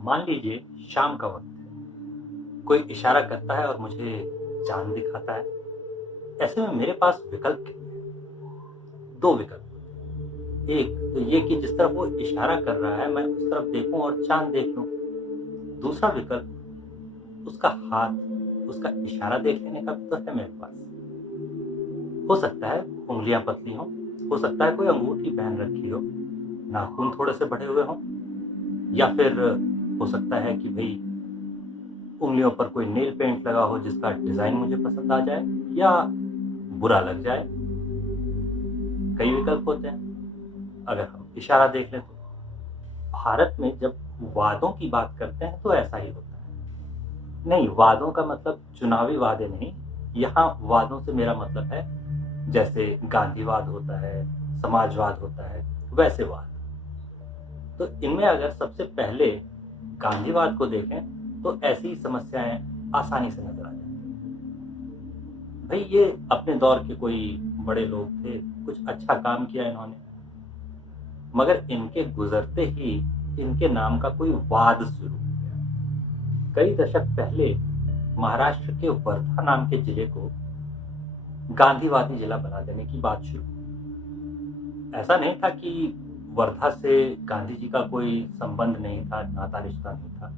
मान लीजिए शाम का वक्त है, कोई इशारा करता है और मुझे चांद दिखाता है। ऐसे में मेरे पास विकल्प कितने हैं? दो विकल्प होते हैं। एक तो ये कि जिस तरफ वो इशारा कर रहा है मैं उस तरफ देखूं और चांद देख लूं। दूसरा विकल्प उसका हाथ, उसका इशारा देख लेने का भी तो है मेरे पास। हो सकता है उंगलियां पतली हो सकता है कोई अंगूठी पहन रखी हो, नाखून थोड़े से बढ़े हुए हों, या फिर हो सकता है कि भाई उंगलियों पर कोई नेल पेंट लगा हो जिसका डिजाइन मुझे पसंद आ जाए या बुरा लग जाए। कई विकल्प होते हैं। अगर हम इशारा देख लें तो भारत में जब वादों की बात करते हैं तो ऐसा ही होता है। नहीं, वादों का मतलब चुनावी वादे नहीं। यहाँ वादों से मेरा मतलब है जैसे गांधीवाद होता है, समाजवाद होता है, वैसे वाद। तो इनमें अगर सबसे पहले गांधीवाद को देखें तो ऐसी ही समस्याएं आसानी से नजर आ जाती हैं। भाई ये अपने दौर के कोई बड़े लोग थे, कुछ अच्छा काम किया इन्होंने, मगर इनके गुजरते ही इनके नाम का कोई वाद शुरू हो गया। कई दशक पहले महाराष्ट्र के वर्धा नाम के जिले को गांधीवादी जिला बना देने की बात शुरू हुई। ऐसा नहीं था कि वर्धा से गांधी जी का कोई संबंध नहीं था, नाता रिश्ता नहीं था।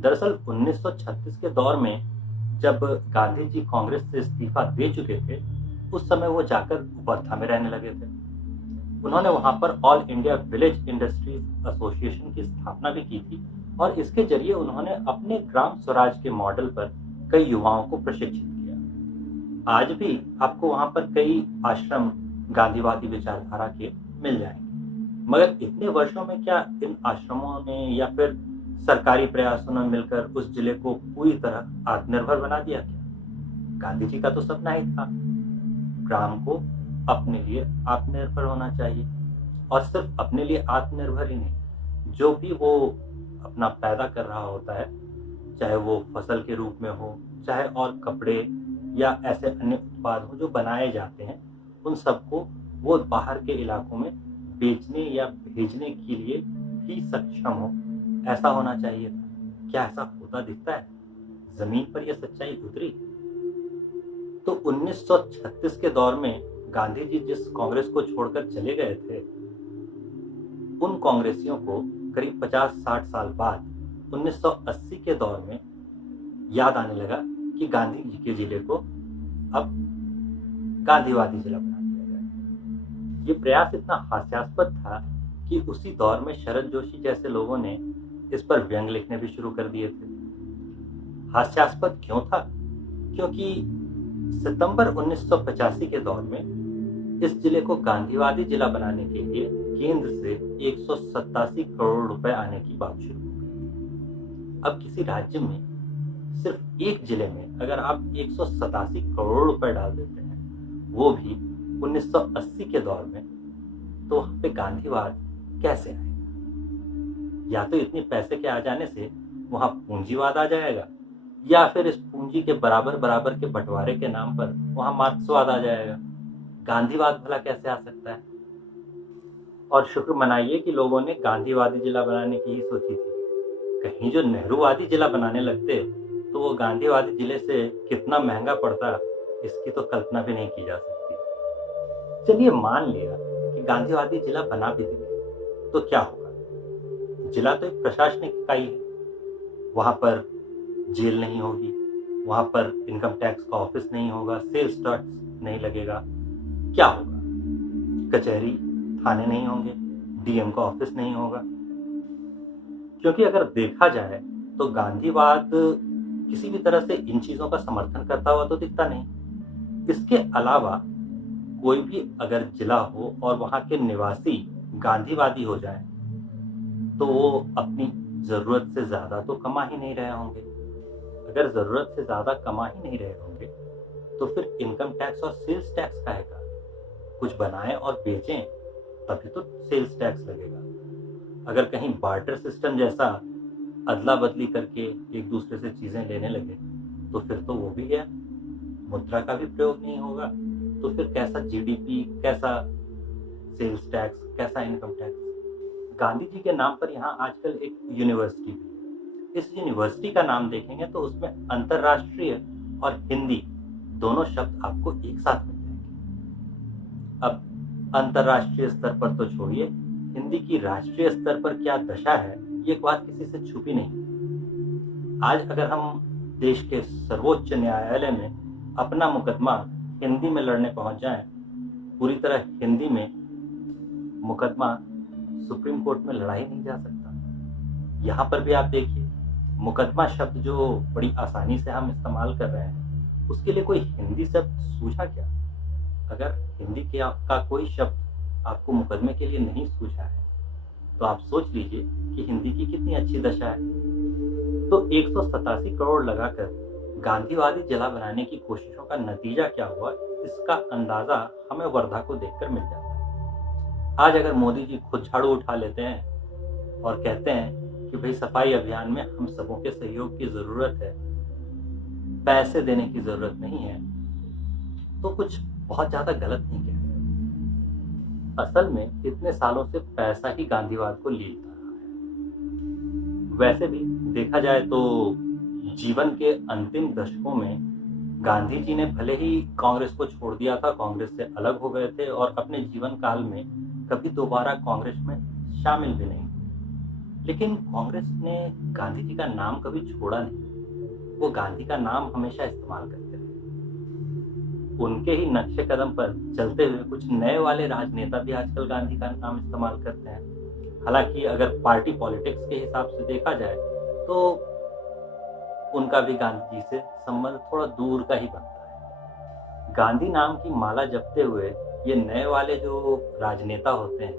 दरअसल 1936 के दौर में जब गांधी जी कांग्रेस से इस्तीफा दे चुके थे, उस समय वो जाकर वर्धा में रहने लगे थे। उन्होंने वहां पर all India village industries association की स्थापना भी की थी और इसके जरिए उन्होंने अपने ग्राम स्वराज के मॉडल पर कई युवाओं को प्रशिक्षित किया। आज भी आपको वहां पर कई आश्रम गांधीवादी विचारधारा के मिल जाएंगे, मगर इतने वर्षों में क्या इन आश्रमों ने या फिर सरकारी प्रयासों ने मिलकर उस जिले को पूरी तरह आत्मनिर्भर बना दिया क्या? गांधी जी का तो सपना ही था ग्राम को अपने लिए आत्मनिर्भर होना चाहिए, और सिर्फ अपने लिए आत्मनिर्भर ही नहीं, जो भी वो अपना पैदा कर रहा होता है, चाहे वो फसल के रूप में हो, चाहे और कपड़े या ऐसे अन्य उत्पाद हो जो बनाए जाते हैं, उन सबको वो बाहर के इलाकों में बेचने या भेजने के लिए भी सक्षम हो, ऐसा होना चाहिए था। क्या ऐसा होता दिखता है? जमीन पर यह सच्चाई उतरी? तो 1936 के दौर में गांधी जी जिस कांग्रेस को छोड़कर चले गए थे, उन कांग्रेसियों को करीब 50-60 साल बाद 1980 के दौर में याद आने लगा कि गांधी जी के जिले को अब गांधीवादी जिला बना दिया जाए। ये प्रयास इतना हास्यास्पद था कि उसी दौर में शरद जोशी जैसे लोगों ने इस पर व्यंग लिखने भी शुरू कर दिए थे। हास्यास्पद क्यों था? क्योंकि सितंबर 1985 के दौर में इस जिले को गांधीवादी जिला बनाने के लिए केंद्र से 187 करोड़ रुपए आने की बात शुरू हो गई। अब किसी राज्य में सिर्फ एक जिले में अगर आप 187 करोड़ रुपए डाल देते हैं, वो भी 1980 के दौर में, तो वहां पे गांधीवाद कैसे आएगा? या तो इतने पैसे के आ जाने से वहां पूंजीवाद आ जाएगा, या फिर इस पूंजी के बराबर बराबर के बंटवारे के नाम पर वहां मार्क्सवाद आ जाएगा। गांधीवाद भला कैसे आ सकता है? और शुक्र मनाइए कि लोगों ने गांधीवादी जिला बनाने की ही सोची थी। कहीं जो नेहरूवादी जिला बनाने लगते तो वो गांधीवादी जिले से कितना महंगा पड़ता, इसकी तो कल्पना भी नहीं की जा सकती। चलिए मान लिया कि गांधीवादी जिला बना भी देंगे, तो क्या होगा? जिला तो एक प्रशासनिक इकाई है, वहां पर जेल नहीं होगी, वहां पर इनकम टैक्स का ऑफिस नहीं होगा, सेल्स टैक्स नहीं लगेगा। क्या होगा? कचहरी, थाने नहीं होंगे, डीएम का ऑफिस नहीं होगा। क्योंकि अगर देखा जाए तो गांधीवाद किसी भी तरह से इन चीजों का समर्थन करता हुआ तो दिखता नहीं। इसके अलावा कोई भी अगर जिला हो और वहां के निवासी गांधीवादी हो जाए तो वो अपनी जरूरत से ज्यादा तो कमा ही नहीं रहे होंगे। अगर जरूरत से ज्यादा कमा ही नहीं रहे होंगे तो फिर इनकम टैक्स और सेल्स टैक्स का है का? कुछ बनाएं और बेचें तभी तो सेल्स टैक्स लगेगा। अगर कहीं बार्टर सिस्टम जैसा अदला बदली करके एक दूसरे से चीजें लेने लगे तो फिर तो वो भी गया, मुद्रा का भी प्रयोग नहीं होगा, तो फिर कैसा जीडीपी, कैसा सेल्स टैक्स, कैसा इनकम टैक्स? गांधी जी के नाम पर यहाँ आजकल एक यूनिवर्सिटी भी है, इस यूनिवर्सिटी का नाम देखेंगे तो उसमें अंतर्राष्ट्रीय और हिंदी दोनों शब्द आपको एक साथ मिल जाएंगे। अब अंतर्राष्ट्रीय स्तर पर तो छोड़िए, हिंदी की राष्ट्रीय स्तर पर क्या दशा है, ये बात किसी से छुपी नहीं। आज अगर हम देश के सर्वोच्च न्यायालय में अपना मुकदमा हिंदी में लड़ने पहुंच जाएं, पूरी तरह हिंदी में मुकदमा सुप्रीम कोर्ट में लड़ा ही नहीं जा सकता। यहाँ पर भी आप देखिए, मुकदमा शब्द जो बड़ी आसानी से हम इस्तेमाल कर रहे हैं, उसके लिए कोई हिंदी शब्द सूझा क्या? अगर हिंदी के का कोई शब्द आपको मुकदमे के लिए नहीं सूझा है, तो आप सोच लीजिए कि हिंदी की कितनी अच्छी दशा है। तो 187 करोड़ लगाकर गांधीवादी जिला बनाने की कोशिशों का नतीजा क्या हुआ, इसका अंदाजा हमें वर्धा को देखकर मिल जाता है। आज अगर मोदी जी खुद झाड़ू उठा लेते हैं और कहते हैं कि भाई सफाई अभियान में हम सबों के सहयोग की जरूरत है, पैसे देने की जरूरत नहीं है, तो कुछ बहुत ज्यादा गलत नहीं कह रहे। असल में इतने सालों से पैसा ही गांधीवाद को लीलता रहा है। वैसे भी देखा जाए तो जीवन के अंतिम दशकों में गांधी जी ने भले ही कांग्रेस को छोड़ दिया था, कांग्रेस से अलग हो गए थे और अपने जीवन काल में कभी दोबारा कांग्रेस में शामिल भी नहीं, लेकिन कांग्रेस ने गांधी जी का नाम कभी छोड़ा नहीं। वो गांधी का नाम हमेशा इस्तेमाल करते रहे। उनके ही नक्शे कदम पर चलते हुए कुछ नए वाले राजनेता भी आजकल गांधी का नाम इस्तेमाल करते हैं। हालांकि अगर पार्टी पॉलिटिक्स के हिसाब से देखा जाए तो उनका भी गांधी जी से संबंध थोड़ा दूर का ही बनता है। गांधी नाम की माला जपते हुए ये नए वाले जो राजनेता होते हैं,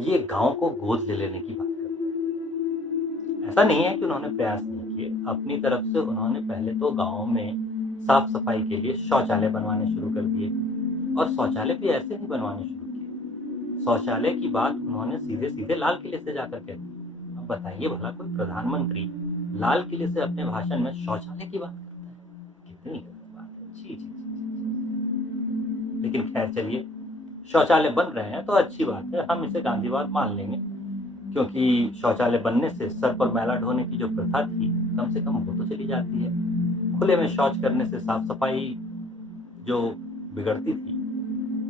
ये गांव को गोद ले लेने की बात करते हैं। ऐसा नहीं है कि उन्होंने प्रयास नहीं किए, अपनी तरफ से उन्होंने पहले तो गांव में साफ सफाई के लिए शौचालय बनवाने शुरू कर दिए, और शौचालय भी ऐसे नहीं बनवाने शुरू किए। शौचालय की बात उन्होंने सीधे सीधे लाल किले से जाकर कह दी। अब बताइए भला, कोई प्रधानमंत्री लाल किले से अपने भाषण में शौचालय की बात करता है? कितनी गलत बात है। छी छी छी। लेकिन खैर चलिए, शौचालय बन रहे हैं तो अच्छी बात है, हम इसे गांधीवाद मान लेंगे, क्योंकि शौचालय बनने से सर पर मैला ढोने की जो प्रथा थी, कम से कम वो तो चली जाती है। खुले में शौच करने से साफ सफाई जो बिगड़ती थी,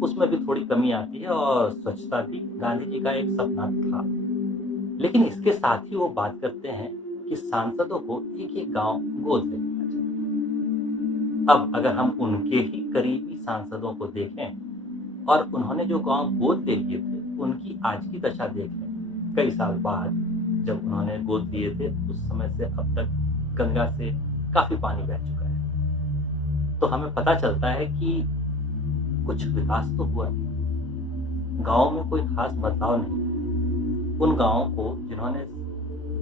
उसमें भी थोड़ी कमी आती है, और स्वच्छता भी गांधी जी का एक सपना था। लेकिन इसके साथ ही वो बात करते हैं कि सांसदों को एक एक गांव गोद ले लेना चाहिए। अब अगर हम उनके ही करीबी सांसदों को देखें और उन्होंने जो गांव गोद ले लिए थे, उनकी आज की दशा देख लें। कई साल बाद जब उन्होंने गोद लिए थे, उस समय से अब तक गंगा से काफी पानी बह चुका है। तो हमें पता चलता है कि कुछ विकास तो हुआ नहीं, गांव में कोई खास बदलाव नहीं। उन गांवों को जिन्होंने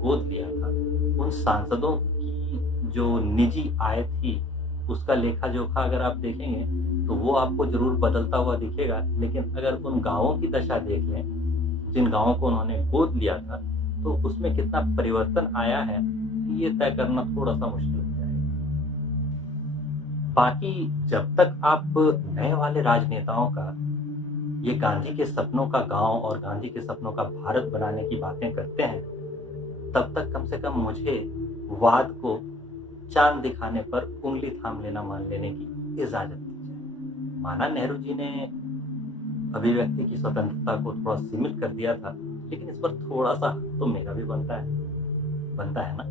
गोद लिया था, उन सांसदों की जो निजी आय थी, उसका लेखा जोखा अगर आप देखेंगे तो वो आपको जरूर बदलता हुआ दिखेगा। लेकिन अगर उन गांवों की दशा देख लें जिन गांवों को उन्होंने गोद लिया था, तो उसमें कितना परिवर्तन आया है, ये तय करना थोड़ा सा मुश्किल हो जाएगा। बाकी जब तक आप नए वाले राजनेताओं का ये गांधी के सपनों का गांव और गांधी के सपनों का भारत बनाने की बातें करते हैं, तब तक कम से कम मुझे वाद को चांद दिखाने पर उंगली थाम लेना मान लेने की इजाजत दीजिए। माना नेहरू जी ने अभिव्यक्ति की स्वतंत्रता को थोड़ा सीमित कर दिया था, लेकिन इस पर थोड़ा सा तो मेरा भी बनता है ना।